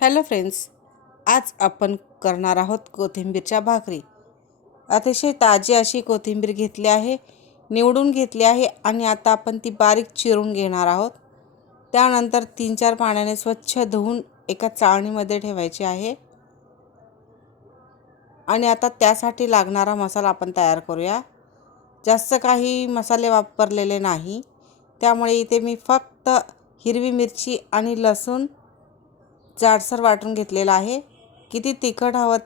Hello friends आज आपण करणार आहोत कोथिंबीरच्या भाकरी. अतिशय ताजी अशी कोथिंबीर घेतली आहे निवडून घेतली आहे आणि आता आपण ती बारीक चिरून घेणार आहोत. त्यानंतर तीन चार पाण्याने स्वच्छ धुवून एका चाळणीमध्ये ठेवायची आहे. आणि आता त्यासाठी लागणारा मसाला आपण तयार करूया. जास्त काही मसाले वापरलेले नाही. त्यामुळे इथे मी फक्त हिरवी मिरची आणि लसूण जाडसर वाटून घेतलेला आहे. किती तिखट हवं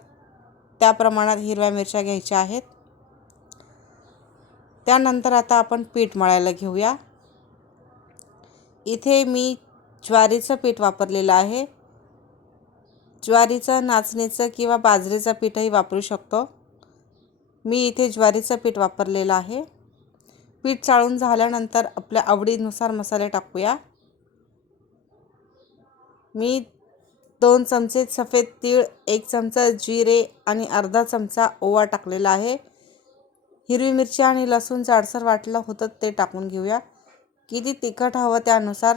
त्या प्रमाणात हिरव्या मिरच्या घ्यायच्या आहेत. त्यानंतर आता आपण पीठ मळायला घेऊया. इथे मी ज्वारीचं पीठ वापरलेलं आहे. ज्वारीचं नाचणीचं किंवा बाजरीचं पीठही वापरू शकतो. मी इथे ज्वारीचं पीठ वापरलेलं आहे. पीठ चाळून झाल्यानंतर आपल्या आवडीनुसार मसाले टाकूया. मी दोन चमचे सफेद तीळ एक चमचा जिरे आणि अर्धा चमचा ओवा टाकलेला आहे. हिरवी मिरची आणि लसूण जाडसर वाटलं होतं ते टाकून घेऊया. किती तिखट हवं त्यानुसार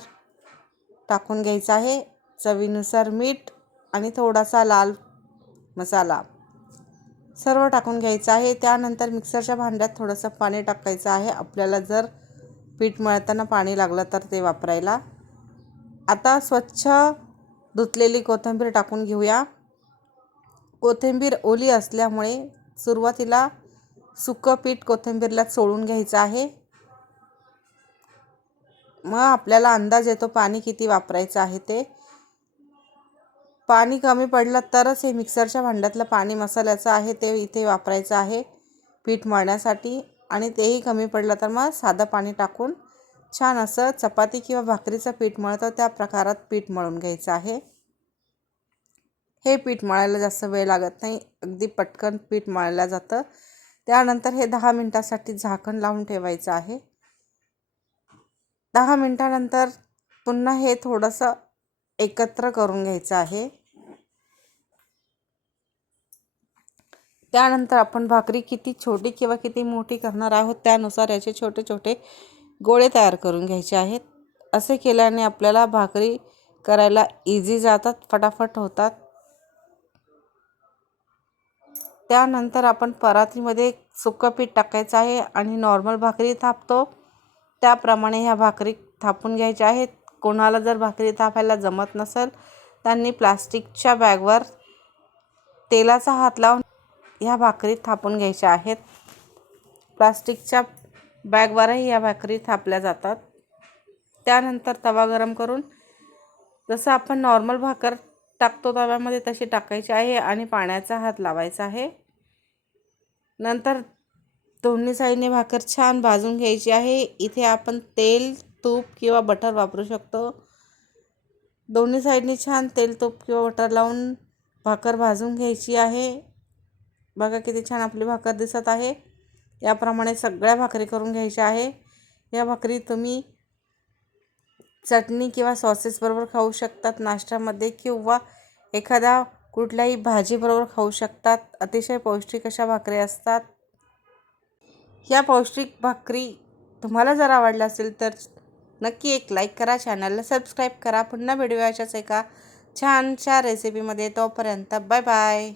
टाकून घ्यायचं आहे. चवीनुसार मीठ आणि थोडासा लाल मसाला. सर्व टाकून घ्यायचं आहे. त्यानंतर मिक्सरच्या भांड्यात थोडंसं पाणी टाकायचं आहे. आपल्याला जर पीठ मळताना पाणी लागलं तर ते वापरायला. आता स्वच्छ धुतलेली कोथिंबीर टाकून घेऊया. कोथिंबीर ओली असल्यामुळे सुरुवातीला सुकं पीठ कोथिंबीरला चोळून घ्यायचं आहे. मग आपल्याला अंदाज येतो पाणी किती वापरायचं आहे ते. पाणी कमी पडलं तरच हे मिक्सरच्या भांड्यातलं पाणी मसाल्याचं आहे ते इथे वापरायचं आहे पीठ मळण्यासाठी आणि तेही कमी पडलं तर मग साधं पाणी टाकून छान असं चपाती किंवा भाकरीचं पीठ मळतं त्या प्रकारात पीठ मळून घ्यायचं आहे. हे पीठ मळायला जास्त वेळ लागत नाही. अगदी पटकन पीठ मळलं जातं. त्यानंतर हे दहा मिनटासाठी झाकण लावून ठेवायचं आहे. दहा मिनटानंतर पुन्हा हे थोडंसं एकत्र करून घ्यायचं आहे. त्यानंतर आपण भाकरी किती छोटी किंवा किती मोठी करणार आहोत त्यानुसार याचे छोटे छोटे गोळे तयार करून घ्यायचे आहेत. असे केल्याने आपल्याला भाकरी करायला इझी जातात फटाफट होतात. त्यानंतर आपण परातीमध्ये सुकं पीठ टाकायचं आहे आणि नॉर्मल भाकरी थापतो. त्याप्रमाणे ह्या भाकरी थापून घ्यायच्या आहेत. कोणाला जर भाकरी थापायला जमत नसेल त्यांनी प्लास्टिकच्या बॅगवर तेलाचा हात लावून ह्या भाकरी थापून घ्यायच्या आहेत. प्लास्टिकच्या बॅगवरही या भाकरी थापल्या जातात. त्यानंतर तवा गरम करून जसं आपण नॉर्मल भाकर टाकतो तव्यामध्ये तशी टाकायची आहे आणि पाण्याचा हात लावायचा आहे. नंतर दोन्ही साईडने भाकर छान भाजून घ्यायची आहे. इथे आपण तेल तूप किंवा बटर वापरू शकतो. दोन्ही साईडने छान तेल तूप किंवा बटर लावून भाकर भाजून घ्यायची आहे. बघा किती छान आपली भाकर दिसत आहे. याप्रमाणे सगळ्या भाकरी करून घ्यायच्या आहे. या भाकरी तुम्ही चटणी किंवा सॉसेसबरोबर खाऊ शकतात नाश्त्यामध्ये किंवा एखाद्या कुठल्याही भाजीबरोबर खाऊ शकतात. अतिशय पौष्टिक अशा भाकरी असतात. या पौष्टिक भाकरी तुम्हाला जर आवडल्या असेल तर नक्की एक लाईक करा चॅनलला सबस्क्राईब करा. पुन्हा भेटूया अशाच एका छानशा रेसिपीमध्ये तोपर्यंत बाय बाय